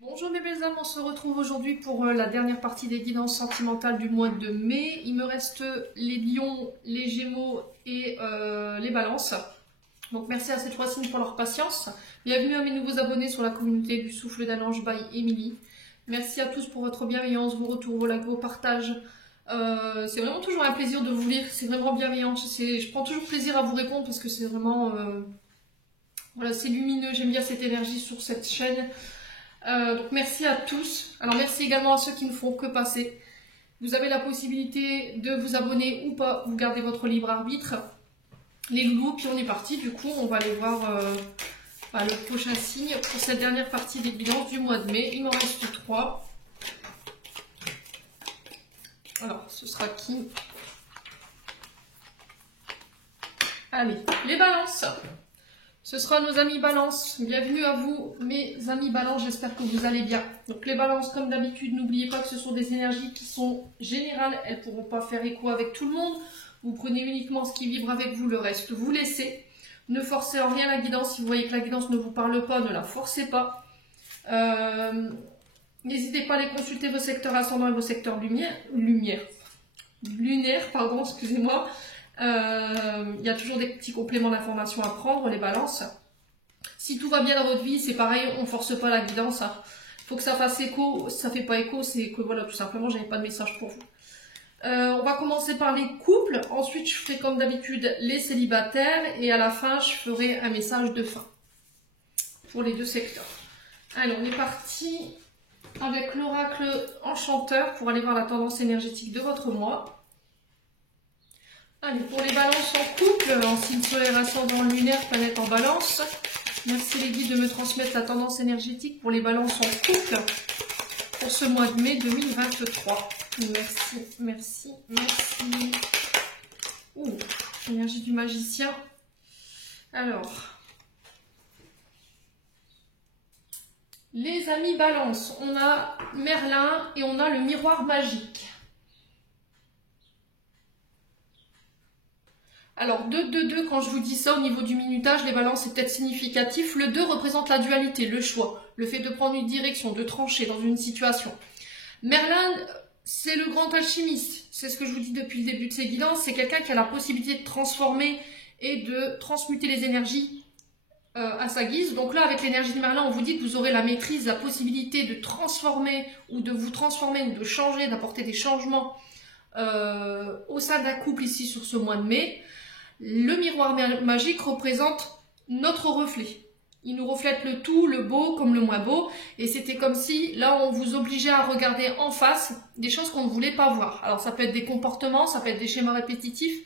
Bonjour mes belles âmes, on se retrouve aujourd'hui pour la dernière partie des guidances sentimentales du mois de mai. Il me reste les lions, les gémeaux et les balances. Donc merci à ces trois signes pour leur patience. Bienvenue à mes nouveaux abonnés sur la communauté du souffle d'un ange by Émilie. Merci à tous pour votre bienveillance, vos retours, vos likes, vos partages. C'est vraiment toujours un plaisir de vous lire, c'est vraiment bienveillant. Je prends toujours plaisir à vous répondre parce que c'est vraiment... voilà, c'est lumineux, j'aime bien cette énergie sur cette chaîne. Donc merci à tous. Alors merci également à ceux qui ne font que passer. Vous avez la possibilité de vous abonner ou pas, vous gardez votre libre arbitre. Les loulous, puis on est parti. Du coup, on va aller voir le prochain signe pour cette dernière partie des guidances du mois de mai. Il m'en reste 3. Alors, ce sera qui? Allez, les balances. Ce sera nos amis balance. Bienvenue à vous, mes amis balance. J'espère que vous allez bien. Donc les balances, comme d'habitude, n'oubliez pas que ce sont des énergies qui sont générales. Elles ne pourront pas faire écho avec tout le monde. Vous prenez uniquement ce qui vibre avec vous. Le reste, vous laissez. Ne forcez en rien la guidance. Si vous voyez que la guidance ne vous parle pas, ne la forcez pas. N'hésitez pas à aller consulter vos secteurs ascendants et vos secteurs lunaires, pardon, excusez-moi. Il y a toujours des petits compléments d'information à prendre, les balances. Si tout va bien dans votre vie, c'est pareil, on ne force pas la guidance. Faut que ça fasse écho. Si ça ne fait pas écho, c'est que voilà, tout simplement, j'avais pas de message pour vous. On va commencer par les couples. Ensuite, je ferai comme d'habitude les célibataires. Et à la fin, je ferai un message de fin pour les deux secteurs. Allez, on est parti avec l'oracle enchanteur pour aller voir la tendance énergétique de votre mois. Allez, pour les balances en couple, en signe solaire, ascendant, lunaire, planète en balance. Merci les guides de me transmettre la tendance énergétique pour les balances en couple pour ce mois de mai 2023. Merci, merci, merci. Ouh, énergie du magicien. Alors, les amis balance, on a Merlin et on a le miroir magique. Alors, 2, 2, 2, quand je vous dis ça, au niveau du minutage, les balances, c'est peut-être significatif. Le 2 représente la dualité, le choix, le fait de prendre une direction, de trancher dans une situation. Merlin, c'est le grand alchimiste. C'est ce que je vous dis depuis le début de ces guidances. C'est quelqu'un qui a la possibilité de transformer et de transmuter les énergies à sa guise. Donc là, avec l'énergie de Merlin, on vous dit que vous aurez la maîtrise, la possibilité de transformer ou de vous transformer ou de changer, d'apporter des changements au sein d'un couple ici sur ce mois de mai. Le miroir magique représente notre reflet. Il nous reflète le tout, le beau comme le moins beau. Et c'était comme si, là, on vous obligeait à regarder en face des choses qu'on ne voulait pas voir. Alors, ça peut être des comportements, ça peut être des schémas répétitifs.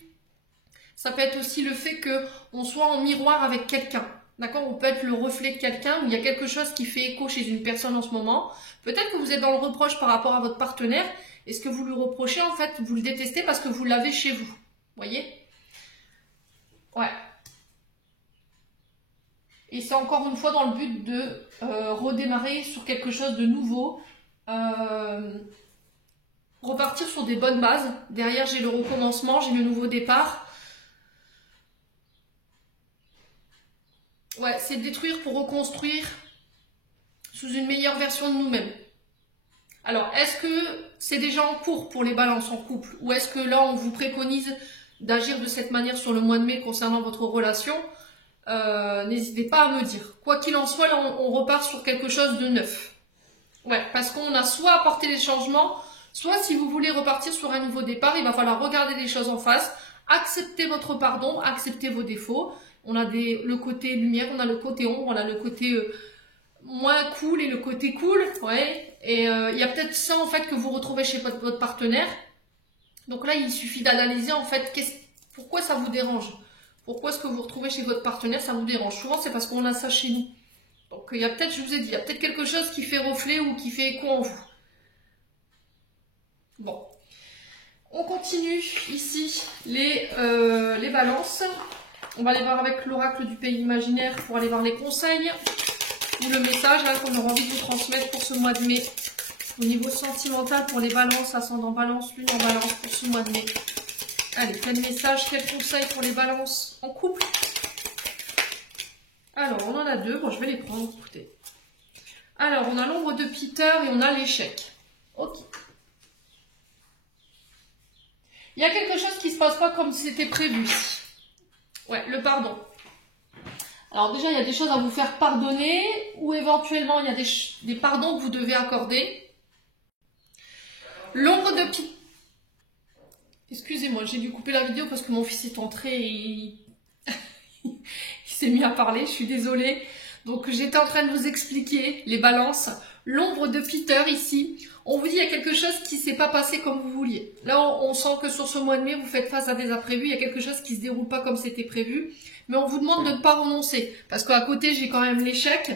Ça peut être aussi le fait qu'on soit en miroir avec quelqu'un. D'accord? On peut être le reflet de quelqu'un, où il y a quelque chose qui fait écho chez une personne en ce moment. Peut-être que vous êtes dans le reproche par rapport à votre partenaire. Et ce que vous lui reprochez, en fait, vous le détestez parce que vous l'avez chez vous. Vous voyez? Ouais. Et c'est encore une fois dans le but de redémarrer sur quelque chose de nouveau. Repartir sur des bonnes bases. Derrière, j'ai le recommencement, j'ai le nouveau départ. Ouais, c'est détruire pour reconstruire sous une meilleure version de nous-mêmes. Alors, est-ce que c'est déjà en cours pour les balances en couple? Ou est-ce que là, on vous préconise d'agir de cette manière sur le mois de mai concernant votre relation? N'hésitez pas à me dire. Quoi qu'il en soit, là, on repart sur quelque chose de neuf. Ouais, parce qu'on a soit apporté les changements, soit si vous voulez repartir sur un nouveau départ, il va falloir regarder les choses en face, accepter votre pardon, accepter vos défauts. On a le côté lumière, on a le côté ombre, on a le côté moins cool et le côté cool. Ouais. Et il y a peut-être ça en fait que vous retrouvez chez votre partenaire. Donc là, il suffit d'analyser en fait pourquoi ça vous dérange. Pourquoi ce que vous retrouvez chez votre partenaire, ça vous dérange. Souvent, c'est parce qu'on a ça chez nous. Donc il y a peut-être, je vous ai dit, il y a peut-être quelque chose qui fait reflet ou qui fait écho en vous. Bon. On continue ici les balances. On va aller voir avec l'oracle du pays imaginaire pour aller voir les conseils ou le message qu'on aura envie de vous transmettre pour ce mois de mai. Au niveau sentimental pour les balances, ascendant balance, lune en balance pour ce mois de mai. Allez, quel message, quel conseil pour les balances en couple? Alors, on en a deux. Bon, je vais les prendre, écoutez. Alors, on a l'ombre de Peter et on a l'échec. Ok. Il y a quelque chose qui ne se passe pas comme c'était prévu. Ouais, le pardon. Alors déjà, il y a des choses à vous faire pardonner ou éventuellement, il y a des pardons que vous devez accorder. L'ombre de Peter... Excusez-moi, j'ai dû couper la vidéo parce que mon fils est entré et il s'est mis à parler, je suis désolée. Donc j'étais en train de vous expliquer les balances. L'ombre de Peter ici, on vous dit il y a quelque chose qui ne s'est pas passé comme vous vouliez. Là on sent que sur ce mois de mai vous faites face à des imprévus, il y a quelque chose qui ne se déroule pas comme c'était prévu. Mais on vous demande de ne pas renoncer parce qu'à côté j'ai quand même l'échec.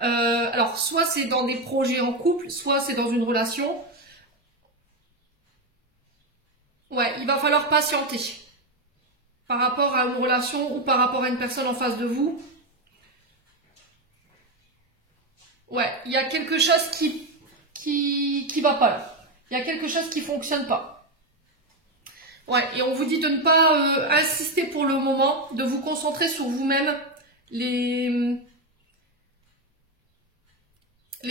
Alors soit c'est dans des projets en couple, soit c'est dans une relation. Ouais, il va falloir patienter par rapport à une relation ou par rapport à une personne en face de vous. Ouais, il y a quelque chose qui va pas là. Il y a quelque chose qui fonctionne pas. Ouais, et on vous dit de ne pas insister pour le moment, de vous concentrer sur vous-même, les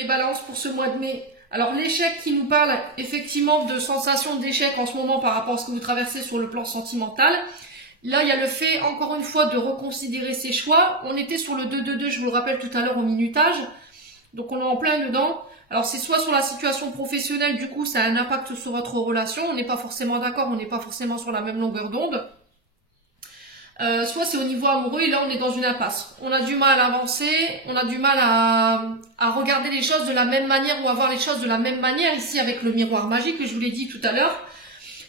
balances pour ce mois de mai. Alors l'échec qui nous parle effectivement de sensation d'échec en ce moment par rapport à ce que vous traversez sur le plan sentimental. Là, il y a le fait, encore une fois, de reconsidérer ses choix. On était sur le 2-2-2, je vous le rappelle tout à l'heure au minutage. Donc on est en plein dedans. Alors c'est soit sur la situation professionnelle, du coup ça a un impact sur votre relation, on n'est pas forcément d'accord, on n'est pas forcément sur la même longueur d'onde. Soit c'est au niveau amoureux et là on est dans une impasse. On a du mal à avancer, on a du mal à regarder les choses de la même manière ou à voir les choses de la même manière ici avec le miroir magique, je vous l'ai dit tout à l'heure.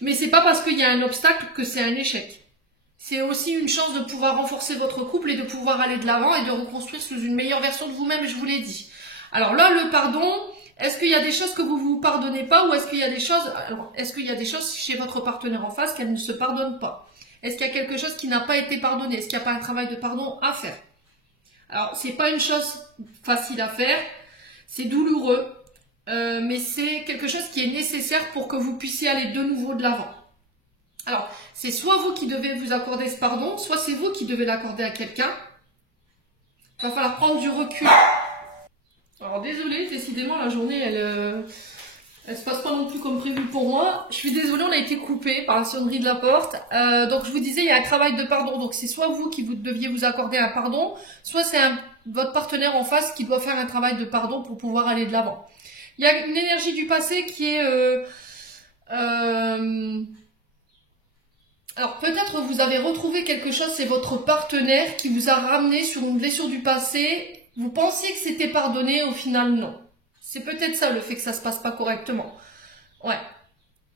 Mais c'est pas parce qu'il y a un obstacle que c'est un échec. C'est aussi une chance de pouvoir renforcer votre couple et de pouvoir aller de l'avant et de reconstruire sous une meilleure version de vous-même, je vous l'ai dit. Alors là, le pardon, est-ce qu'il y a des choses que vous vous pardonnez pas ou est-ce qu'il y a des choses, est-ce qu'il y a des choses chez votre partenaire en face qu'elle ne se pardonne pas? Est-ce qu'il y a quelque chose qui n'a pas été pardonné? Est-ce qu'il n'y a pas un travail de pardon à faire? Alors, c'est pas une chose facile à faire, c'est douloureux, mais c'est quelque chose qui est nécessaire pour que vous puissiez aller de nouveau de l'avant. Alors, c'est soit vous qui devez vous accorder ce pardon, soit c'est vous qui devez l'accorder à quelqu'un. Il va falloir prendre du recul. Alors désolée, décidément la journée elle se passe pas non plus comme prévu pour moi. Je suis désolée, on a été coupé par la sonnerie de la porte. Donc je vous disais, il y a un travail de pardon. Donc c'est soit vous qui deviez vous accorder un pardon, soit c'est votre partenaire en face qui doit faire un travail de pardon pour pouvoir aller de l'avant. Il y a une énergie du passé qui est... Alors peut-être vous avez retrouvé quelque chose, c'est votre partenaire qui vous a ramené sur une blessure du passé. Vous pensiez que c'était pardonné, au final non. C'est peut-être ça le fait que ça se passe pas correctement. Ouais.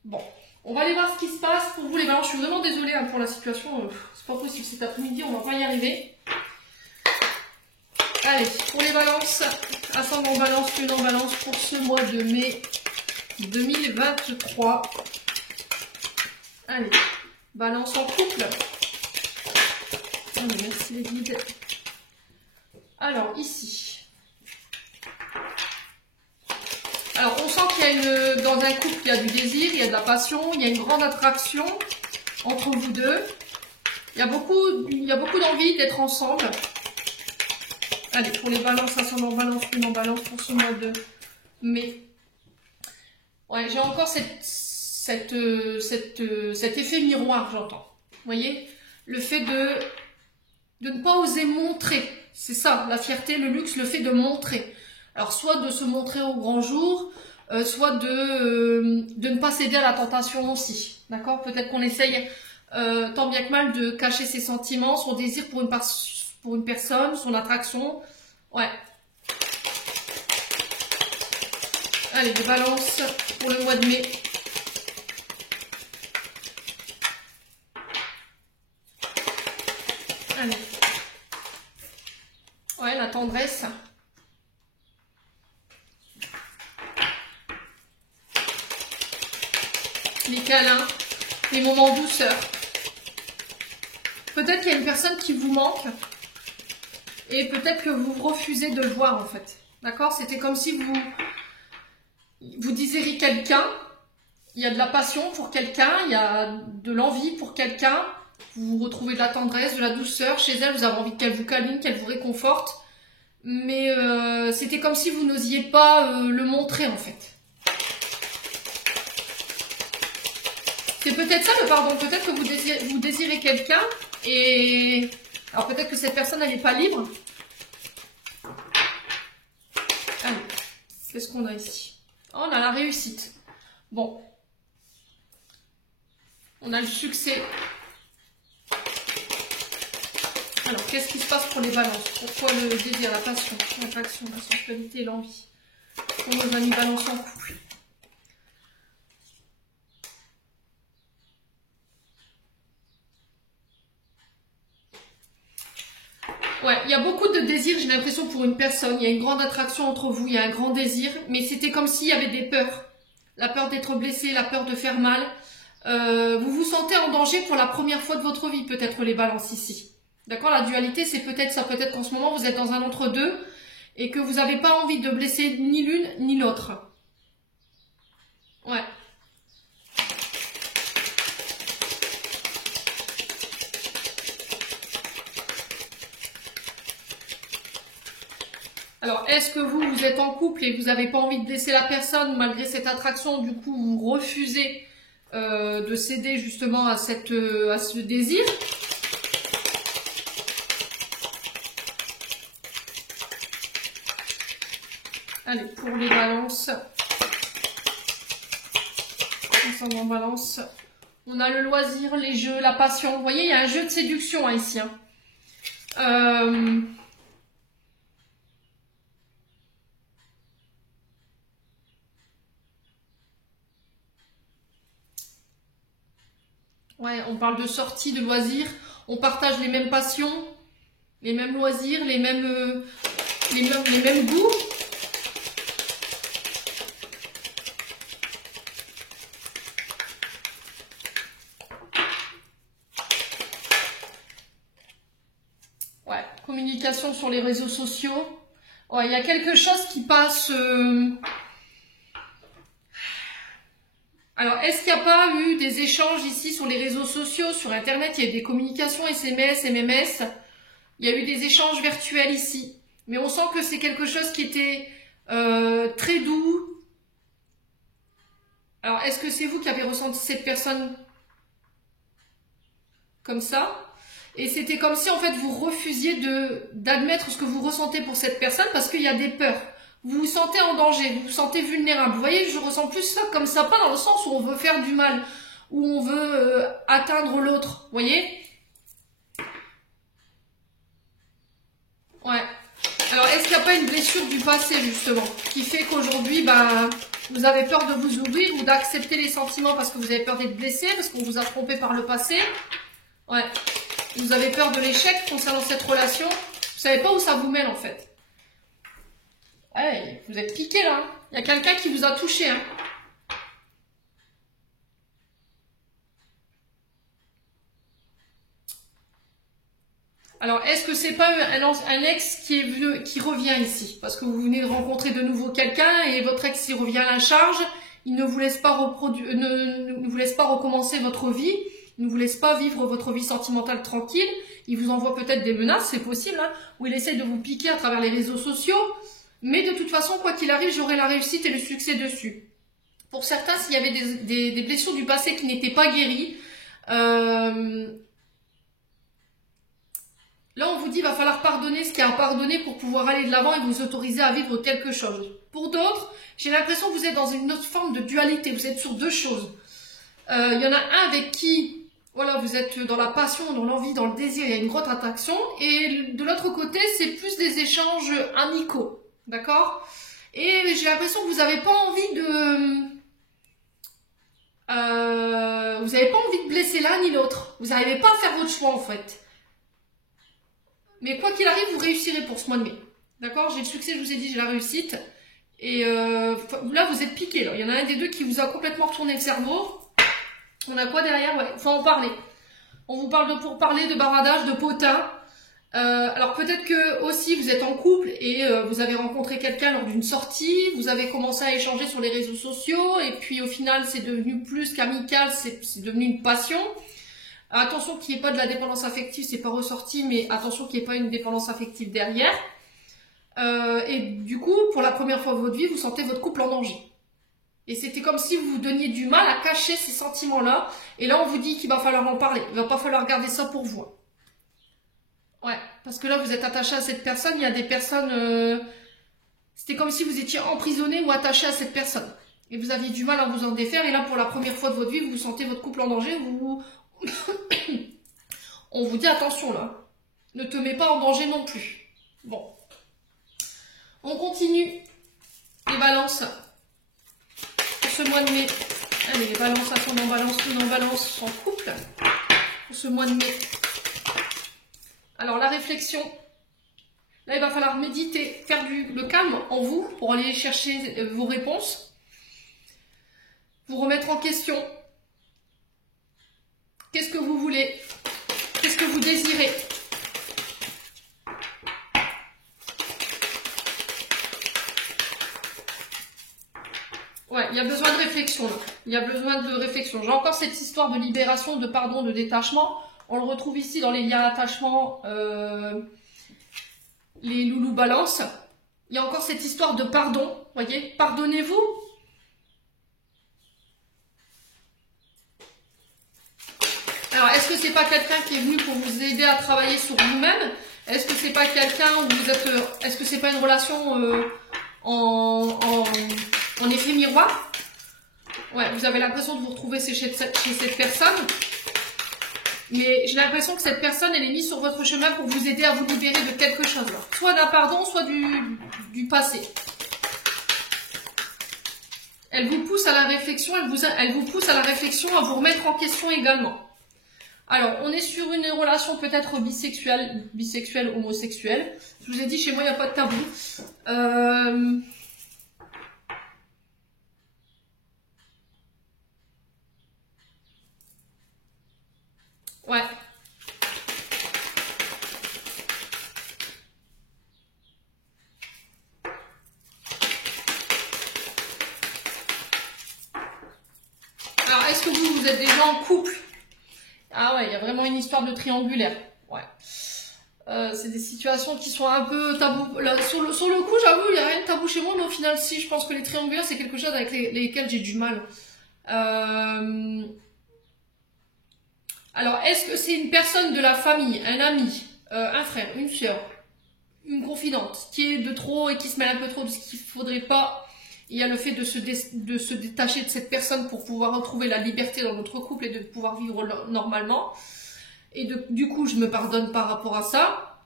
Bon, on va aller voir ce qui se passe pour vous les balances. Je suis vraiment désolée pour la situation. C'est pas possible cet après-midi, on va pas y arriver. Allez, pour les balances, ascendant balance, lune en balance pour ce mois de mai 2023. Allez, balance en couple. Allez, merci les guides. Alors, ici. Alors, on sent qu'il y a dans un couple, il y a du désir, il y a de la passion, il y a une grande attraction entre vous deux. Il y a beaucoup d'envie d'être ensemble. Allez, pour les balances, ascendant balance, lune en balance pour ce mois de mai. Ouais, j'ai encore cet effet miroir, j'entends. Vous voyez? Le fait de ne pas oser montrer. C'est ça, la fierté, le luxe, le fait de montrer. Alors, soit de se montrer au grand jour, soit de ne pas céder à la tentation aussi. D'accord? Peut-être qu'on essaye tant bien que mal de cacher ses sentiments, son désir pour une personne, son attraction. Ouais. Allez, des balances pour le mois de mai. Allez. Ouais, la tendresse. Les câlins, les moments douceur. Peut-être qu'il y a une personne qui vous manque et peut-être que vous refusez de le voir en fait. D'accord? C'était comme si vous désirez quelqu'un, il y a de la passion pour quelqu'un, il y a de l'envie pour quelqu'un, vous retrouvez de la tendresse, de la douceur chez elle, vous avez envie qu'elle vous câline, qu'elle vous réconforte, mais c'était comme si vous n'osiez pas le montrer en fait. C'est peut-être ça le pardon, peut-être que vous désirez quelqu'un et... Alors peut-être que cette personne elle n'est pas libre. Allez, qu'est-ce qu'on a ici? Oh, on a la réussite. Bon. On a le succès. Alors, qu'est-ce qui se passe pour les balances? Pourquoi le désir, la passion, l'attraction, la sensualité, l'envie? Pour nos amis balance en couple. Ouais, il y a beaucoup de désirs, j'ai l'impression, pour une personne. Il y a une grande attraction entre vous, il y a un grand désir, mais c'était comme s'il y avait des peurs. La peur d'être blessé, la peur de faire mal. Vous vous sentez en danger pour la première fois de votre vie, peut-être les balances ici. D'accord? La dualité, c'est peut-être ça. Peut-être qu'en ce moment, vous êtes dans un entre-deux et que vous n'avez pas envie de blesser ni l'une ni l'autre. Ouais. Alors, est-ce que vous êtes en couple et vous n'avez pas envie de blesser la personne malgré cette attraction, du coup, vous refusez de céder justement à ce désir? Allez, pour les balances, ensemble en balance, on a le loisir, les jeux, la passion. Vous voyez, il y a un jeu de séduction hein, ici. Hein. Ouais, on parle de sortie, de loisirs. On partage les mêmes passions, les mêmes loisirs, les mêmes goûts. Ouais, communication sur les réseaux sociaux. Ouais, il y a quelque chose qui passe... Alors, est-ce qu'il n'y a pas eu des échanges ici sur les réseaux sociaux, sur Internet? Il y a eu des communications SMS, MMS. Il y a eu des échanges virtuels ici. Mais on sent que c'est quelque chose qui était très doux. Alors, est-ce que c'est vous qui avez ressenti cette personne comme ça? Et c'était comme si, en fait, vous refusiez d'admettre ce que vous ressentez pour cette personne parce qu'il y a des peurs. Vous vous sentez en danger, vous vous sentez vulnérable. Vous voyez, je ressens plus ça comme ça, pas dans le sens où on veut faire du mal, où on veut atteindre l'autre. Vous voyez? Ouais. Alors, est-ce qu'il n'y a pas une blessure du passé, justement, qui fait qu'aujourd'hui, bah, vous avez peur de vous ouvrir ou d'accepter les sentiments parce que vous avez peur d'être blessé, parce qu'on vous a trompé par le passé? Ouais. Vous avez peur de l'échec concernant cette relation. Vous savez pas où ça vous mène, en fait. Hey, vous êtes piqué là. Il y a quelqu'un qui vous a touché. Hein. Alors, est-ce que c'est pas un ex qui revient ici? Parce que vous venez de rencontrer de nouveau quelqu'un et votre ex y revient à la charge. Il ne vous laisse pas ne vous laisse pas recommencer votre vie. Il ne vous laisse pas vivre votre vie sentimentale tranquille. Il vous envoie peut-être des menaces, c'est possible, hein, où il essaie de vous piquer à travers les réseaux sociaux. Mais de toute façon, quoi qu'il arrive, j'aurai la réussite et le succès dessus. Pour certains, s'il y avait des blessures du passé qui n'étaient pas guéries, là on vous dit qu'il va falloir pardonner ce qu'il y a à pardonner pour pouvoir aller de l'avant et vous autoriser à vivre quelque chose. Pour d'autres, j'ai l'impression que vous êtes dans une autre forme de dualité, vous êtes sur deux choses. Il y en a un avec qui, voilà, vous êtes dans la passion, dans l'envie, dans le désir, il y a une grosse attraction. Et de l'autre côté, c'est plus des échanges amicaux. D'accord? Et j'ai l'impression que vous n'avez pas envie de... vous n'avez pas envie de blesser l'un ni l'autre. Vous n'arrivez pas à faire votre choix en fait. Mais quoi qu'il arrive, vous réussirez pour ce mois de mai. D'accord? J'ai le succès, je vous ai dit, j'ai la réussite. Et là, vous êtes piqué. Il y en a un des deux qui vous a complètement retourné le cerveau. On a quoi derrière? Ouais, faut en parler. On vous parle pour parler de bavardage, de potin. Alors peut-être que aussi vous êtes en couple et vous avez rencontré quelqu'un lors d'une sortie, vous avez commencé à échanger sur les réseaux sociaux et puis au final c'est devenu plus qu'amical, c'est devenu une passion. Attention qu'il n'y ait pas de la dépendance affective, c'est pas ressorti, mais attention qu'il n'y ait pas une dépendance affective derrière. Et du coup, pour la première fois de votre vie, vous sentez votre couple en danger. Et c'était comme si vous vous donniez du mal à cacher ces sentiments-là. Et là, on vous dit qu'il va falloir en parler. Il va pas falloir garder ça pour vous. Ouais, parce que là, vous êtes attaché à cette personne. Il y a des personnes... c'était comme si vous étiez emprisonné ou attaché à cette personne. Et vous aviez du mal à vous en défaire. Et là, pour la première fois de votre vie, vous sentez votre couple en danger. On vous dit attention là. Ne te mets pas en danger non plus. Bon. On continue. Les balances. Pour ce mois de mai. Allez, les balances, ascendant balance, lunaire balance en couple. Pour ce mois de mai. Alors, la réflexion. Là, il va falloir méditer, faire le calme en vous pour aller chercher vos réponses. Vous remettre en question. Qu'est-ce que vous voulez? Qu'est-ce que vous désirez? Ouais, il y a besoin de réflexion. Là. Il y a besoin de réflexion. J'ai encore cette histoire de libération, de pardon, de détachement. On le retrouve ici dans les liens d'attachement, les loulous balance. Il y a encore cette histoire de pardon. Voyez, pardonnez-vous. Alors, est-ce que c'est pas quelqu'un qui est venu pour vous aider à travailler sur vous-même? Est-ce que c'est pas quelqu'un où vous êtes... est-ce que c'est pas une relation en effet miroir? Ouais, vous avez l'impression de vous retrouver chez cette personne. Mais j'ai l'impression que cette personne, elle est mise sur votre chemin pour vous aider à vous libérer de quelque chose. Là. Soit d'un pardon, soit du passé. Elle vous pousse à la réflexion, elle vous pousse à la réflexion, à vous remettre en question également. Alors, on est sur une relation peut-être bisexuelle, homosexuelle. Je vous ai dit, chez moi, il n'y a pas de tabou. Ouais. Alors, est-ce que vous êtes déjà en couple? Ah ouais, il y a vraiment une histoire de triangulaire. Ouais. C'est des situations qui sont un peu tabou. Là, sur le coup, j'avoue, il n'y a rien de tabou chez moi, mais au final, si, je pense que les triangulaires, c'est quelque chose avec lesquels j'ai du mal. Alors, est-ce que c'est une personne de la famille, un ami, un frère, une soeur, une confidente, qui est de trop et qui se mêle un peu trop de ce qu'il ne faudrait pas? Il y a le fait de se détacher de cette personne pour pouvoir retrouver la liberté dans notre couple et de pouvoir vivre normalement. Et du coup, je me pardonne par rapport à ça.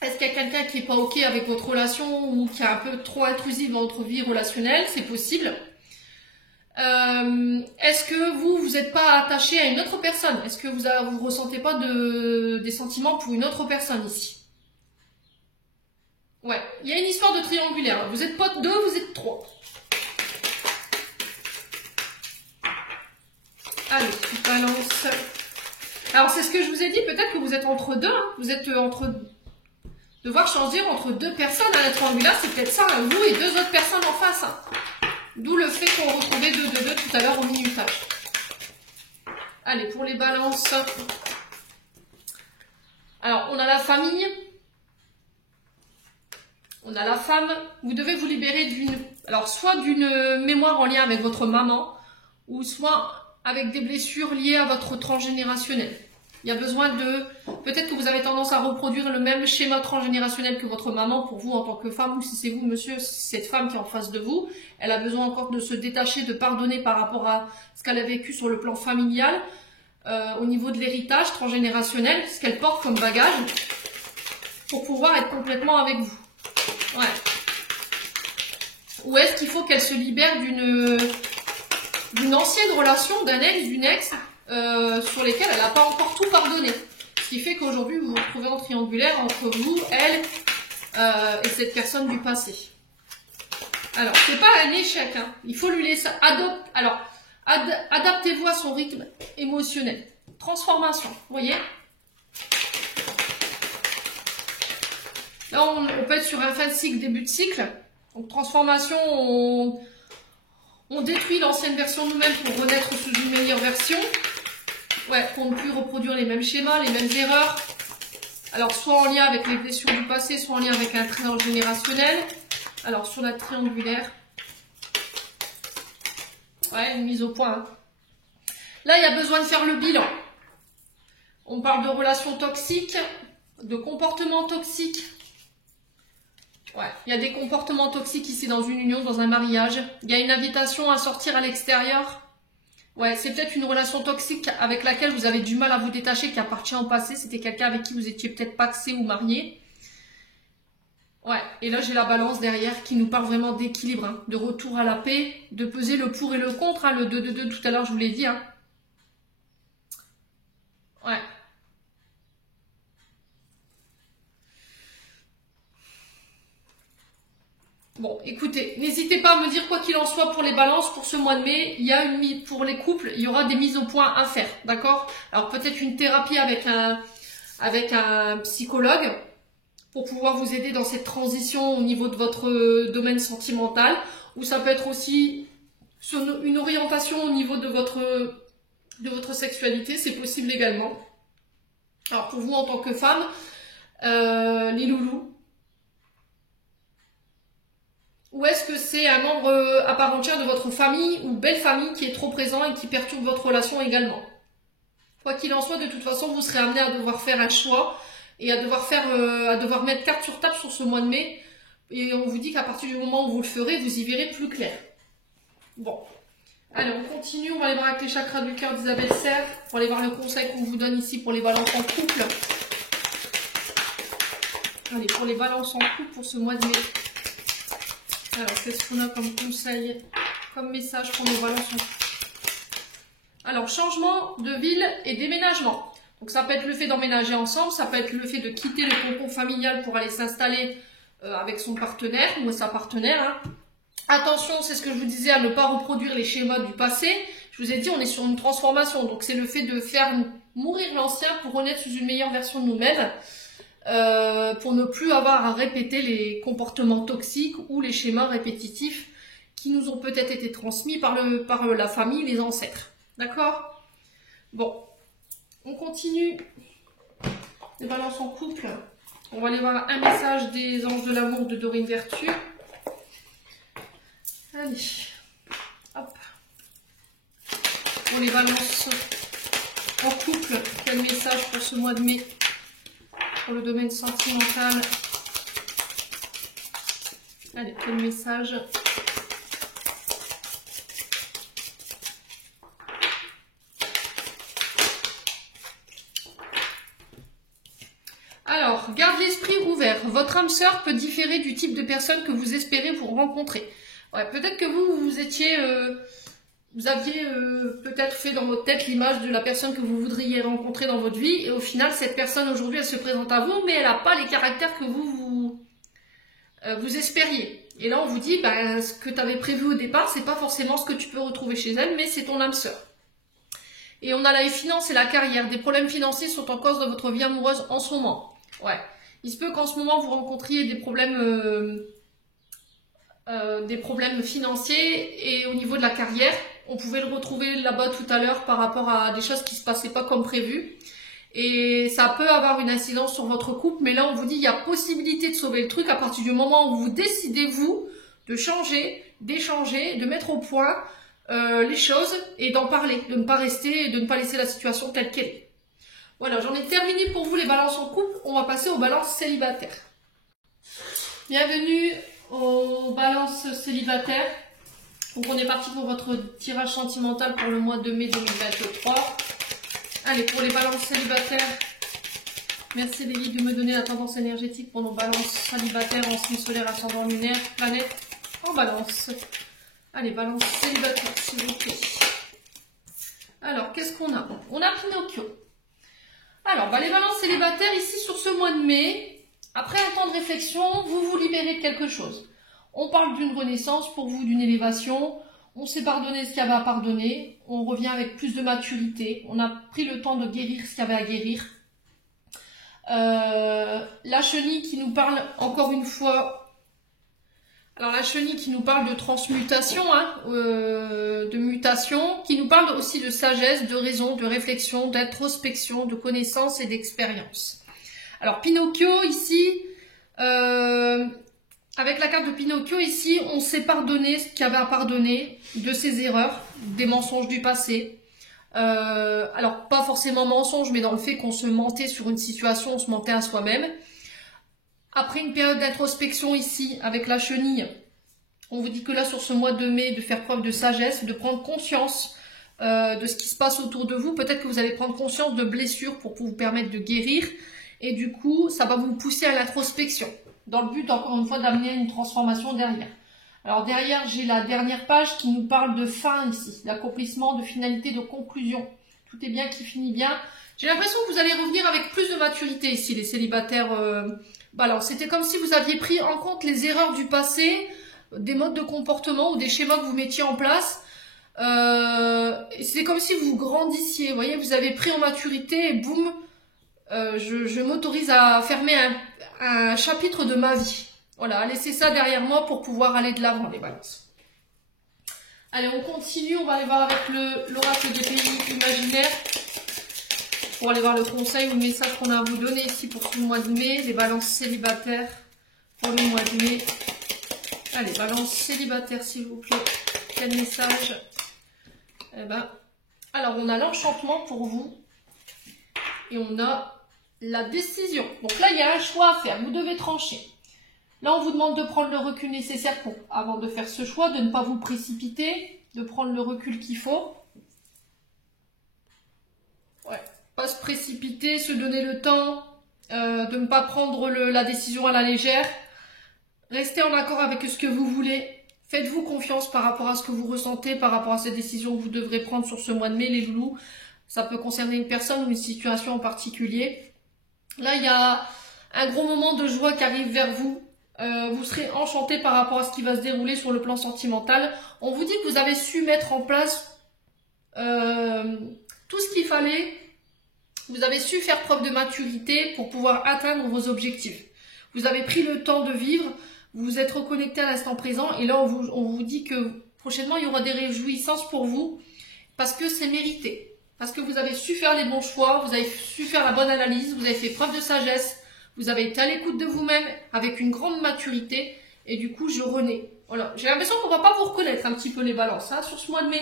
Est-ce qu'il y a quelqu'un qui n'est pas OK avec votre relation ou qui est un peu trop intrusive dans votre vie relationnelle? C'est possible. Est-ce que vous n'êtes pas attaché à une autre personne? Est-ce que vous ressentez pas des sentiments pour une autre personne ici? Ouais, il y a une histoire de triangulaire. Vous êtes pas 2, vous êtes 3. Allez, balance. Alors, c'est ce que je vous ai dit, peut-être que vous êtes entre deux. Hein. Vous êtes devoir choisir entre deux personnes à la triangulaire, c'est peut-être ça, hein, vous et deux autres personnes en face. Hein. D'où le fait qu'on retrouvait 2 tout à l'heure au minutage. Allez, pour les balances. Alors, on a la famille. On a la femme. Vous devez vous libérer soit d'une mémoire en lien avec votre maman, ou soit avec des blessures liées à votre transgénérationnel. Il y a besoin peut-être que vous avez tendance à reproduire le même schéma transgénérationnel que votre maman pour vous en tant que femme, ou si c'est vous, monsieur, cette femme qui est en face de vous, elle a besoin encore de se détacher, de pardonner par rapport à ce qu'elle a vécu sur le plan familial, au niveau de l'héritage transgénérationnel, ce qu'elle porte comme bagage, pour pouvoir être complètement avec vous. Ouais. Ou est-ce qu'il faut qu'elle se libère d'une ancienne relation, d'un ex, d'une ex, sur lesquels elle n'a pas encore tout pardonné. Ce qui fait qu'aujourd'hui, vous vous retrouvez en triangulaire entre vous, elle et cette personne du passé. Alors, c'est pas un échec. Hein. Il faut lui laisser... adaptez-vous à son rythme émotionnel. Transformation, vous voyez? Là, on peut être sur un fin de cycle, début de cycle. Donc, transformation, on détruit l'ancienne version de nous-mêmes pour renaître sous une meilleure version. Ouais, pour ne plus reproduire les mêmes schémas, les mêmes erreurs. Alors, soit en lien avec les blessures du passé, soit en lien avec un triangle générationnel. Alors, sur la triangulaire, ouais, une mise au point. Hein. Là, il y a besoin de faire le bilan. On parle de relations toxiques, de comportements toxiques. Ouais, il y a des comportements toxiques ici dans une union, dans un mariage. Il y a une invitation à sortir à l'extérieur. Ouais, c'est peut-être une relation toxique avec laquelle vous avez du mal à vous détacher, qui appartient au passé. C'était quelqu'un avec qui vous étiez peut-être paxé ou marié. Ouais, et là j'ai la balance derrière qui nous parle vraiment d'équilibre, hein, de retour à la paix, de peser le pour et le contre, hein, le 2-2-2 tout à l'heure je vous l'ai dit. Hein. Ouais. Bon, écoutez, n'hésitez pas à me dire quoi qu'il en soit pour les balances pour ce mois de mai. Il y a pour les couples, il y aura des mises au point à faire, d'accord? Alors peut-être une thérapie avec un psychologue pour pouvoir vous aider dans cette transition au niveau de votre domaine sentimental, ou ça peut être aussi sur une orientation au niveau de votre sexualité, c'est possible également. Alors pour vous en tant que femme, les loulous, ou est-ce que c'est un membre à part entière de votre famille ou belle famille qui est trop présent et qui perturbe votre relation également? Quoi qu'il en soit, de toute façon, vous serez amené à devoir faire un choix et à devoir mettre carte sur table sur ce mois de mai. Et on vous dit qu'à partir du moment où vous le ferez, vous y verrez plus clair. Bon. Allez, on continue. On va aller voir avec les chakras du cœur d'Isabelle Serre pour aller voir le conseil qu'on vous donne ici pour les balances en couple. Allez, pour les balances en couple pour ce mois de mai. Alors, qu'est-ce qu'on a comme conseil, comme message pour nos balances en couple? Alors, changement de ville et déménagement. Donc, ça peut être le fait d'emménager ensemble, ça peut être le fait de quitter le cocon familial pour aller s'installer avec son partenaire ou sa partenaire. Hein. Attention, c'est ce que je vous disais, à ne pas reproduire les schémas du passé. Je vous ai dit, on est sur une transformation. Donc, c'est le fait de faire mourir l'ancien pour renaître sous une meilleure version de nous-mêmes. Pour ne plus avoir à répéter les comportements toxiques ou les schémas répétitifs qui nous ont peut-être été transmis par la famille, les ancêtres. D'accord? Bon, on continue. Les balances en couple. On va aller voir un message des anges de l'amour de Dorine Vertu. Allez, hop. Pour les balances en couple, quel message pour ce mois de mai? Pour le domaine sentimental. Allez, quel message? Alors, garde l'esprit ouvert. Votre âme sœur peut différer du type de personne que vous espérez vous rencontrer. Ouais, peut-être que vous étiez... vous aviez peut-être fait dans votre tête l'image de la personne que vous voudriez rencontrer dans votre vie. Et au final, cette personne aujourd'hui, elle se présente à vous, mais elle n'a pas les caractères que vous espériez. Et là, on vous dit, ben, ce que tu avais prévu au départ, c'est pas forcément ce que tu peux retrouver chez elle, mais c'est ton âme sœur. Et on a les finances et la carrière. Des problèmes financiers sont en cause dans votre vie amoureuse en ce moment. Ouais. Il se peut qu'en ce moment, vous rencontriez des problèmes financiers et au niveau de la carrière. On pouvait le retrouver là-bas tout à l'heure par rapport à des choses qui se passaient pas comme prévu. Et ça peut avoir une incidence sur votre couple, mais là on vous dit il y a possibilité de sauver le truc à partir du moment où vous décidez, vous, de changer, d'échanger, de mettre au point les choses et d'en parler, de ne pas rester et de ne pas laisser la situation telle qu'elle est. Voilà, j'en ai terminé pour vous les balances en couple, on va passer aux balances célibataires. Bienvenue aux balances célibataires. Donc on est parti pour votre tirage sentimental pour le mois de mai 2023. Allez, pour les balances célibataires, merci les guides de me donner la tendance énergétique pour nos balances célibataires en signe solaire, ascendant lunaire, planète en balance. Allez, balance célibataire, s'il vous plaît. Alors, qu'est-ce qu'on a? On a Pinocchio. Alors, les balances célibataires, ici, sur ce mois de mai, après un temps de réflexion, vous vous libérez de quelque chose. On parle d'une renaissance pour vous, d'une élévation. On s'est pardonné ce qu'il y avait à pardonner. On revient avec plus de maturité. On a pris le temps de guérir ce qu'il y avait à guérir. La chenille qui nous parle encore une fois... Alors la chenille qui nous parle de transmutation, hein, de mutation, qui nous parle aussi de sagesse, de raison, de réflexion, d'introspection, de connaissance et d'expérience. Alors Pinocchio ici, avec la carte de Pinocchio ici, on s'est pardonné ce qu'il y avait à pardonner de ses erreurs, des mensonges du passé. Alors pas forcément mensonge, mais dans le fait qu'on se mentait sur une situation, on se mentait à soi-même. Après une période d'introspection ici, avec la chenille, on vous dit que là, sur ce mois de mai, de faire preuve de sagesse, de prendre conscience de ce qui se passe autour de vous. Peut-être que vous allez prendre conscience de blessures pour vous permettre de guérir. Et du coup, ça va vous pousser à l'introspection. Dans le but, encore une fois, d'amener une transformation derrière. Alors derrière, j'ai la dernière page qui nous parle de fin ici. D'accomplissement, de finalité, de conclusion. Tout est bien qui finit bien. J'ai l'impression que vous allez revenir avec plus de maturité ici, les célibataires. Alors, c'était comme si vous aviez pris en compte les erreurs du passé, des modes de comportement ou des schémas que vous mettiez en place. C'est comme si vous grandissiez, vous voyez, vous avez pris en maturité et boum, je m'autorise à fermer un chapitre de ma vie. Voilà, à laisser ça derrière moi pour pouvoir aller de l'avant, les balances. Allez, on continue, on va aller voir avec l'oracle des pays imaginaires pour aller voir le conseil ou le message qu'on a à vous donner ici pour tout le mois de mai, les balances célibataires pour le mois de mai. Allez, balance célibataire, s'il vous plaît. Quel message? Eh ben, alors, on a l'enchantement pour vous. Et on a la décision. Donc là, il y a un choix à faire. Vous devez trancher. Là, on vous demande de prendre le recul nécessaire avant de faire ce choix, de ne pas vous précipiter, de prendre le recul qu'il faut. Ouais, pas se précipiter, se donner le temps, de ne pas prendre la décision à la légère. Restez en accord avec ce que vous voulez. Faites-vous confiance par rapport à ce que vous ressentez, par rapport à cette décision que vous devrez prendre sur ce mois de mai, les loulous. Ça peut concerner une personne ou une situation en particulier. Là, il y a un gros moment de joie qui arrive vers vous. Vous serez enchanté par rapport à ce qui va se dérouler sur le plan sentimental. On vous dit que vous avez su mettre en place tout ce qu'il fallait. Vous avez su faire preuve de maturité pour pouvoir atteindre vos objectifs. Vous avez pris le temps de vivre. Vous vous êtes reconnecté à l'instant présent et là on vous dit que prochainement il y aura des réjouissances pour vous parce que c'est mérité. Parce que vous avez su faire les bons choix, vous avez su faire la bonne analyse, vous avez fait preuve de sagesse, vous avez été à l'écoute de vous-même avec une grande maturité et du coup je renais. Voilà, j'ai l'impression qu'on ne va pas vous reconnaître un petit peu les balances hein, sur ce mois de mai.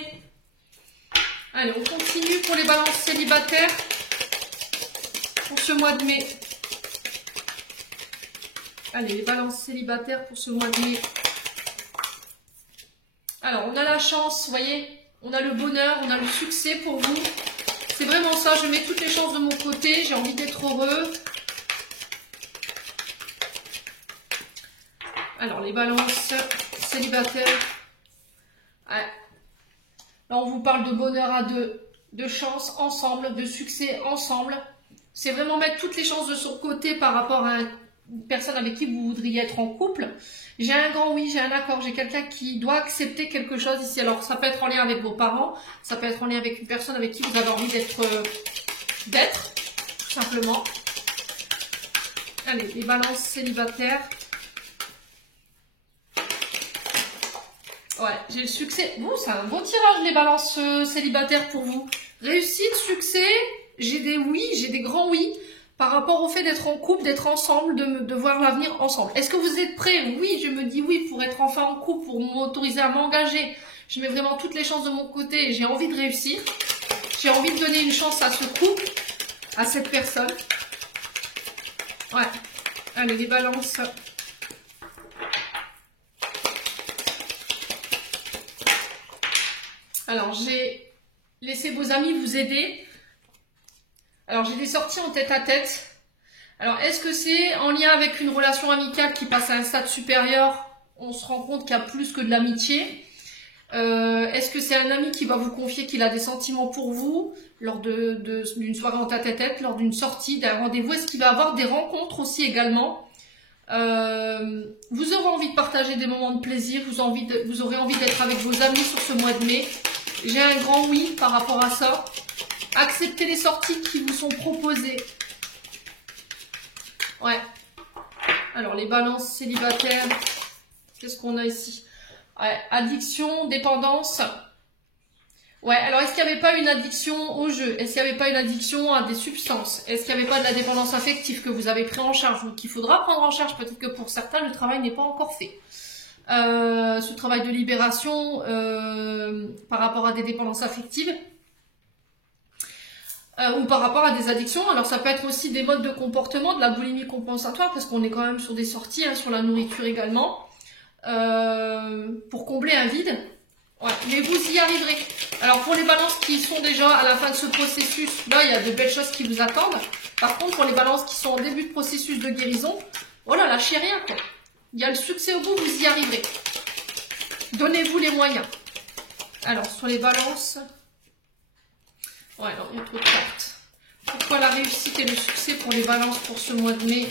Allez, on continue pour les balances célibataires pour ce mois de mai. Allez, les balances célibataires pour ce mois de mai. Alors, on a la chance, vous voyez, on a le bonheur, on a le succès pour vous. C'est vraiment ça, je mets toutes les chances de mon côté, j'ai envie d'être heureux. Alors, les balances célibataires. Ouais. Là, on vous parle de bonheur à deux, de chance ensemble, de succès ensemble. C'est vraiment mettre toutes les chances de son côté par rapport à une personne avec qui vous voudriez être en couple. J'ai un grand oui, j'ai un accord, j'ai quelqu'un qui doit accepter quelque chose ici. Alors ça peut être en lien avec vos parents, ça peut être en lien avec une personne avec qui vous avez envie d'être, tout simplement. Allez, les balances célibataires. Ouais, j'ai le succès. Bon, c'est un beau tirage les balances célibataires pour vous. Réussite, succès, j'ai des oui, j'ai des grands oui. Par rapport au fait d'être en couple, d'être ensemble, de voir l'avenir ensemble. Est-ce que vous êtes prêts? Oui, je me dis oui pour être enfin en couple, pour m'autoriser à m'engager. Je mets vraiment toutes les chances de mon côté et j'ai envie de réussir. J'ai envie de donner une chance à ce couple, à cette personne. Ouais. Allez, les balances. Alors, j'ai laissé vos amis vous aider. Alors, j'ai des sorties en tête-à-tête. Alors, est-ce que c'est en lien avec une relation amicale qui passe à un stade supérieur? On se rend compte qu'il y a plus que de l'amitié. Est-ce que c'est un ami qui va vous confier qu'il a des sentiments pour vous lors d'une soirée en tête-à-tête, lors d'une sortie, d'un rendez-vous? Est-ce qu'il va avoir des rencontres aussi également? Vous aurez envie de partager des moments de plaisir, vous aurez envie d'être avec vos amis sur ce mois de mai. J'ai un grand oui par rapport à ça. Acceptez les sorties qui vous sont proposées. Ouais. Alors, les balances célibataires. Qu'est-ce qu'on a ici? Ouais. Addiction, dépendance. Ouais, alors est-ce qu'il n'y avait pas une addiction au jeu? Est-ce qu'il n'y avait pas une addiction à des substances? Est-ce qu'il n'y avait pas de la dépendance affective que vous avez pris en charge ou qu'il faudra prendre en charge? Peut-être que pour certains, le travail n'est pas encore fait. Ce travail de libération par rapport à des dépendances affectives ou par rapport à des addictions. Alors ça peut être aussi des modes de comportement, de la boulimie compensatoire, parce qu'on est quand même sur des sorties, hein, sur la nourriture également, pour combler un vide. Ouais, mais vous y arriverez. Alors pour les balances qui sont déjà à la fin de ce processus, là il y a de belles choses qui vous attendent. Par contre pour les balances qui sont en début de processus de guérison, voilà, lâchez rien quoi. Il y a le succès au bout, vous y arriverez. Donnez-vous les moyens. Alors sur les balances, ouais, alors il y a trop de cartes. Pourquoi la réussite et le succès pour les balances pour ce mois de mai?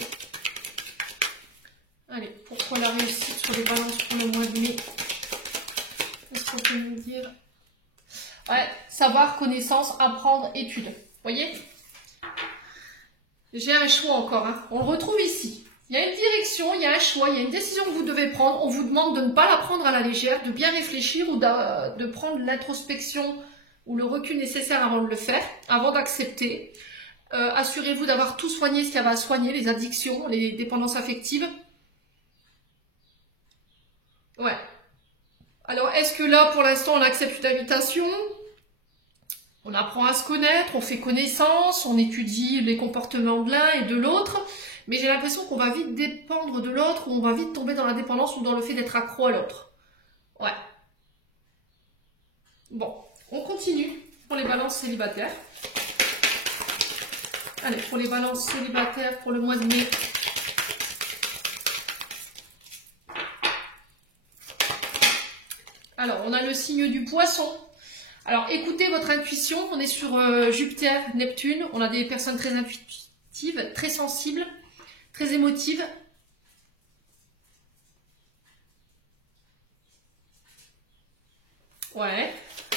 Allez, pourquoi la réussite sur les balances pour le mois de mai? Qu'est-ce qu'on peut nous dire? Ouais, savoir, connaissance, apprendre, étude. Vous voyez? J'ai un choix encore. Hein. On le retrouve ici. Il y a une direction, il y a un choix, il y a une décision que vous devez prendre. On vous demande de ne pas la prendre à la légère, de bien réfléchir ou de prendre l'introspection ou le recul nécessaire avant de le faire, avant d'accepter. Assurez-vous d'avoir tout soigné ce qu'il y avait à soigner, les addictions, les dépendances affectives. Ouais. Alors, est-ce que là, pour l'instant, on accepte une invitation? On apprend à se connaître, on fait connaissance, on étudie les comportements de l'un et de l'autre, mais j'ai l'impression qu'on va vite dépendre de l'autre, ou on va vite tomber dans la dépendance ou dans le fait d'être accro à l'autre. Ouais. Bon, on continue pour les balances célibataires. Allez, pour les balances célibataires pour le mois de mai. Alors, on a le signe du poisson. Alors, écoutez votre intuition. On est sur Jupiter, Neptune. On a des personnes très intuitives, très sensibles, très émotives. Ouais.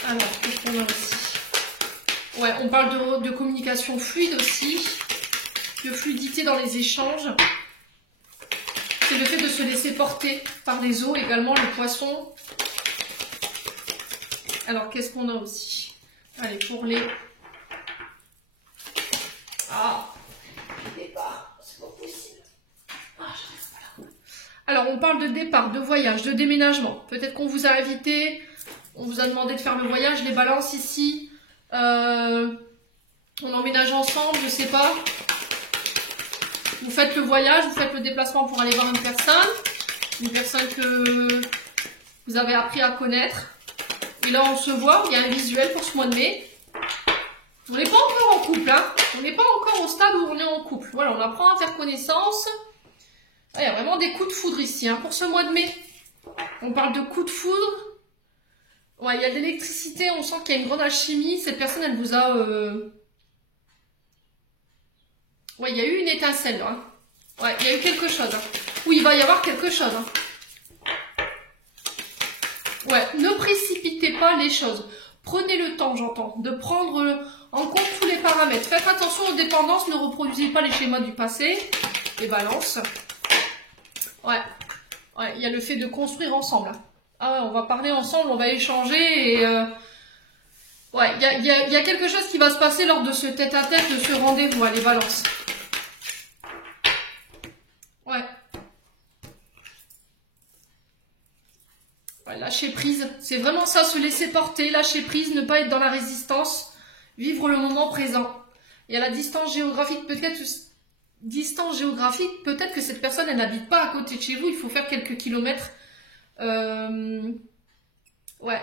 Alors, qu'est-ce qu'on a aussi? Ouais, on parle de communication fluide aussi, de fluidité dans les échanges. C'est le fait de se laisser porter par les eaux, également le poisson. Alors, qu'est-ce qu'on a aussi? Allez, pour les... Ah, départ, c'est pas possible. Ah, j'arrive pas là. Alors, on parle de départ, de voyage, de déménagement. Peut-être qu'on vous a invité, on vous a demandé de faire le voyage, les balances ici. On emménage ensemble, je sais pas. Vous faites le voyage, vous faites le déplacement pour aller voir une personne que vous avez appris à connaître. Et là, on se voit, il y a un visuel pour ce mois de mai. On n'est pas encore en couple, hein. On n'est pas encore au stade où on est en couple. Voilà, on apprend à faire connaissance. Il y a vraiment des coups de foudre ici, hein, pour ce mois de mai. On parle de coups de foudre. Ouais, il y a de l'électricité, on sent qu'il y a une grande alchimie. Cette personne, elle vous a... Ouais, il y a eu une étincelle, là. Hein. Ouais, il y a eu quelque chose. Hein. Oui, il va y avoir quelque chose. Hein. Ouais, ne précipitez pas les choses. Prenez le temps, j'entends, de prendre en compte tous les paramètres. Faites attention aux dépendances, ne reproduisez pas les schémas du passé. Les balances. Ouais, ouais, il y a le fait de construire ensemble. Hein. Ah, on va parler ensemble, on va échanger et... Ouais, il y a quelque chose qui va se passer lors de ce tête-à-tête, de ce rendez-vous, les balances. Ouais. Ouais, lâcher prise, c'est vraiment ça, se laisser porter, lâcher prise, ne pas être dans la résistance, vivre le moment présent. Et à la distance géographique, peut-être que cette personne, elle n'habite pas à côté de chez vous, il faut faire quelques kilomètres. Ouais.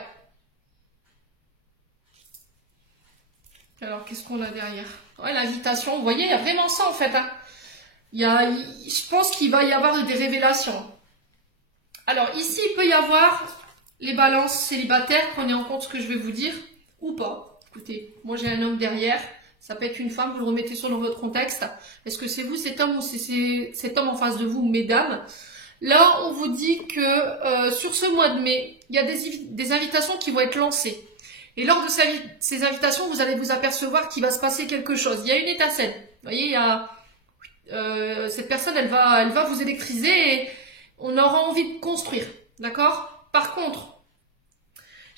Alors, qu'est-ce qu'on a derrière? Ouais, l'invitation, vous voyez, il y a vraiment ça en fait. Hein. Je pense qu'il va y avoir des révélations. Alors, ici, il peut y avoir les balances célibataires, prenez en compte ce que je vais vous dire, ou pas. Écoutez, moi j'ai un homme derrière, ça peut être une femme, vous le remettez sur votre contexte. Est-ce que c'est vous cet homme ou c'est cet homme en face de vous, mesdames? Là, on vous dit que sur ce mois de mai, il y a des invitations qui vont être lancées. Et lors de ces invitations, vous allez vous apercevoir qu'il va se passer quelque chose. Il y a une étincelle. Vous voyez, il y a cette personne, elle va vous électriser et on aura envie de construire. D'accord? Par contre,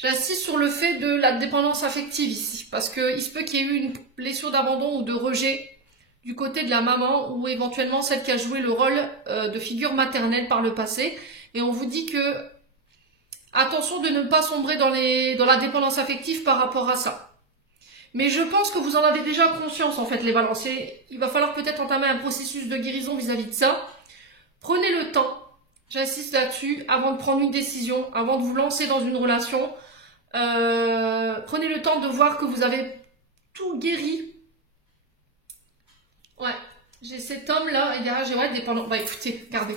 J'insiste sur le fait de la dépendance affective ici, parce qu'il se peut qu'il y ait eu une blessure d'abandon ou de rejet du côté de la maman ou éventuellement celle qui a joué le rôle de figure maternelle par le passé. Et on vous dit que attention de ne pas sombrer dans la dépendance affective par rapport à ça. Mais je pense que vous en avez déjà conscience en fait les balanciers. Il va falloir peut-être entamer un processus de guérison vis-à-vis de ça. Prenez le temps, j'insiste là-dessus, avant de prendre une décision, avant de vous lancer dans une relation. Prenez le temps de voir que vous avez tout guéri. Ouais, j'ai cet homme là, et derrière j'ai ouais, dépendance. Bah écoutez, regardez.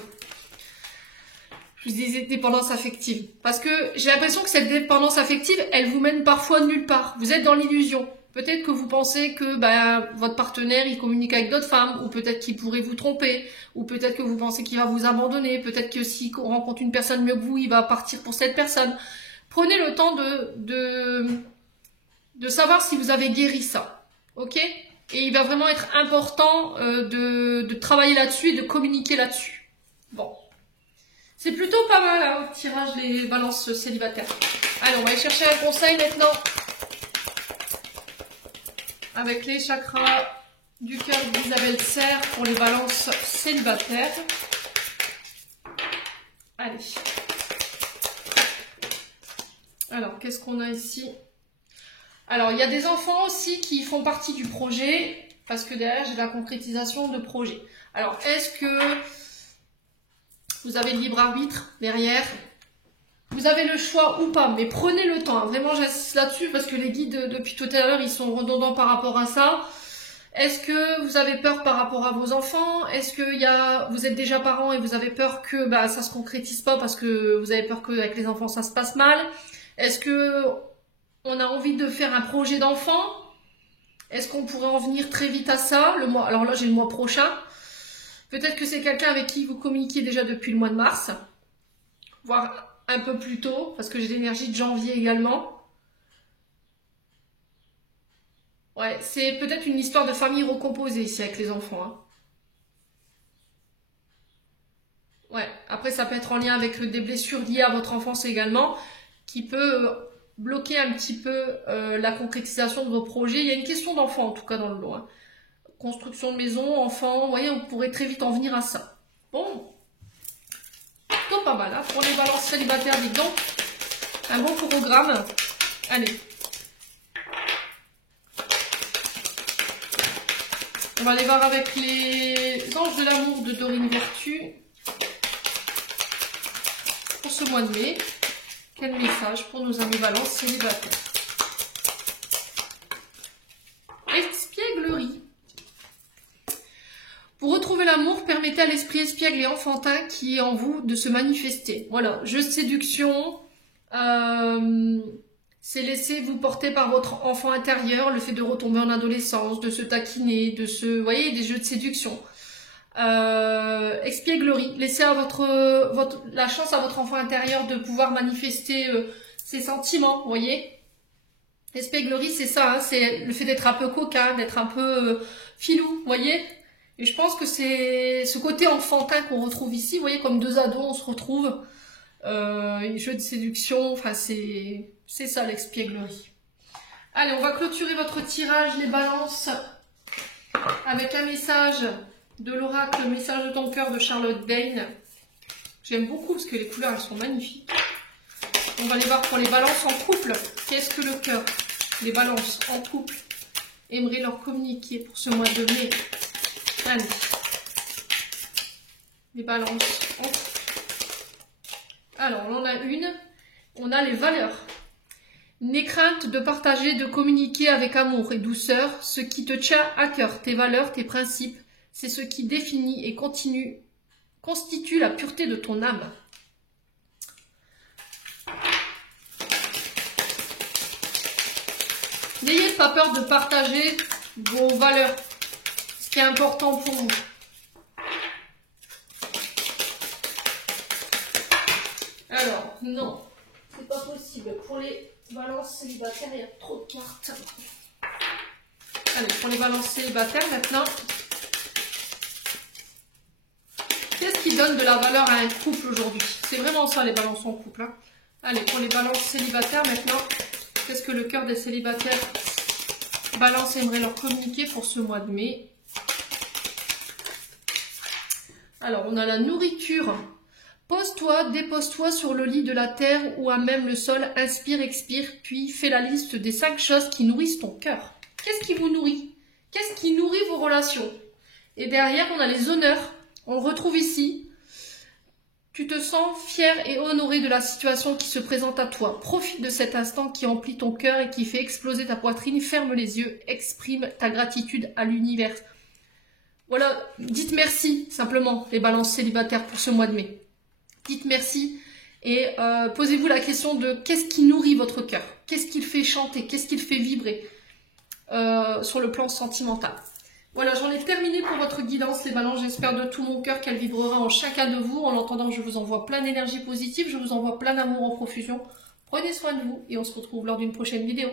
Je vous disais dépendance affective. Parce que j'ai l'impression que cette dépendance affective, elle vous mène parfois nulle part. Vous êtes dans l'illusion. Peut-être que vous pensez que votre partenaire, il communique avec d'autres femmes, ou peut-être qu'il pourrait vous tromper, ou peut-être que vous pensez qu'il va vous abandonner, peut-être que s'il rencontre une personne mieux que vous, il va partir pour cette personne. Prenez le temps de savoir si vous avez guéri ça. Ok? Et il va vraiment être important de travailler là-dessus et de communiquer là-dessus. Bon. C'est plutôt pas mal hein, au tirage les balances célibataires. Allez, on va aller chercher un conseil maintenant. Avec les chakras du cœur d'Isabelle Serre pour les balances célibataires. Allez. Alors, qu'est-ce qu'on a ici? Alors, il y a des enfants aussi qui font partie du projet, parce que derrière, j'ai la concrétisation de projet. Alors, est-ce que vous avez le libre arbitre derrière? Vous avez le choix ou pas, mais prenez le temps. Hein. Vraiment, j'insiste là-dessus, parce que les guides, depuis tout à l'heure, ils sont redondants par rapport à ça. Est-ce que vous avez peur par rapport à vos enfants? Est-ce que vous êtes déjà parents et vous avez peur que ça se concrétise pas parce que vous avez peur qu'avec les enfants, ça se passe mal? Est-ce que on a envie de faire un projet d'enfant? Est-ce qu'on pourrait en venir très vite à ça? Alors là, j'ai le mois prochain. Peut-être que c'est quelqu'un avec qui vous communiquez déjà depuis le mois de mars, voire un peu plus tôt, parce que j'ai l'énergie de janvier également. Ouais, c'est peut-être une histoire de famille recomposée ici avec les enfants. Hein. Ouais, après ça peut être en lien avec des blessures liées à votre enfance également, qui peut bloquer un petit peu la concrétisation de vos projets. Il y a une question d'enfant en tout cas dans le lot. Hein. Construction de maison, enfant, vous voyez, on pourrait très vite en venir à ça. Bon, plutôt pas mal, hein, pour les balances célibataires, dites donc. Un bon programme. Allez. On va aller voir avec les anges de l'amour de Dorine Vertu. Pour ce mois de mai. Quel message pour nos amis balances célibataires? Espièglerie. Pour retrouver l'amour, permettez à l'esprit espiègle et enfantin qui est en vous de se manifester. Voilà, jeu de séduction, c'est laisser vous porter par votre enfant intérieur, le fait de retomber en adolescence, de se taquiner, vous voyez, des jeux de séduction. Espièglerie, laissez à la chance à votre enfant intérieur de pouvoir manifester ses sentiments, vous voyez. Espièglerie, c'est ça, hein, c'est le fait d'être un peu coquin, d'être un peu filou, vous voyez. Et je pense que c'est ce côté enfantin qu'on retrouve ici, vous voyez, comme deux ados, on se retrouve, jeu de séduction, enfin c'est ça l'expièglerie. Allez, on va clôturer votre tirage, les balances, avec un message de l'oracle, message de ton cœur de Charlotte Dane. J'aime beaucoup parce que les couleurs, elles sont magnifiques. On va aller voir pour les balances en couple. Qu'est-ce que le cœur, les balances en couple, aimerait leur communiquer pour ce mois de mai? Allez, les balances en couple. Alors, on en a une. On a les valeurs. N'aie crainte de partager, de communiquer avec amour et douceur ce qui te tient à cœur, tes valeurs, tes principes. C'est ce qui définit et constitue la pureté de ton âme. N'ayez pas peur de partager vos valeurs, ce qui est important pour vous. Alors, non, c'est pas possible. Pour les balances célibataires, il y a trop de cartes. Allez, pour les balances célibataires maintenant. Qu'est-ce qui donne de la valeur à un couple aujourd'hui? C'est vraiment ça les balances en couple. Hein. Allez, pour les balances célibataires maintenant, qu'est-ce que le cœur des célibataires Balance aimerait leur communiquer pour ce mois de mai? Alors, on a la nourriture. Pose-toi, dépose-toi sur le lit de la terre ou à même le sol, inspire, expire, puis fais la liste des 5 choses qui nourrissent ton cœur. Qu'est-ce qui vous nourrit? Qu'est-ce qui nourrit vos relations? Et derrière, on a les honneurs. On le retrouve ici. Tu te sens fier et honoré de la situation qui se présente à toi. Profite de cet instant qui emplit ton cœur et qui fait exploser ta poitrine. Ferme les yeux, exprime ta gratitude à l'univers. Voilà, dites merci simplement les balances célibataires pour ce mois de mai. Dites merci et posez-vous la question de qu'est-ce qui nourrit votre cœur? Qu'est-ce qui le fait chanter? Qu'est-ce qui le fait vibrer sur le plan sentimental? Voilà, j'en ai terminé pour votre guidance les balances. J'espère de tout mon cœur qu'elle vibrera en chacun de vous. En attendant, je vous envoie plein d'énergie positive, je vous envoie plein d'amour en profusion. Prenez soin de vous et on se retrouve lors d'une prochaine vidéo.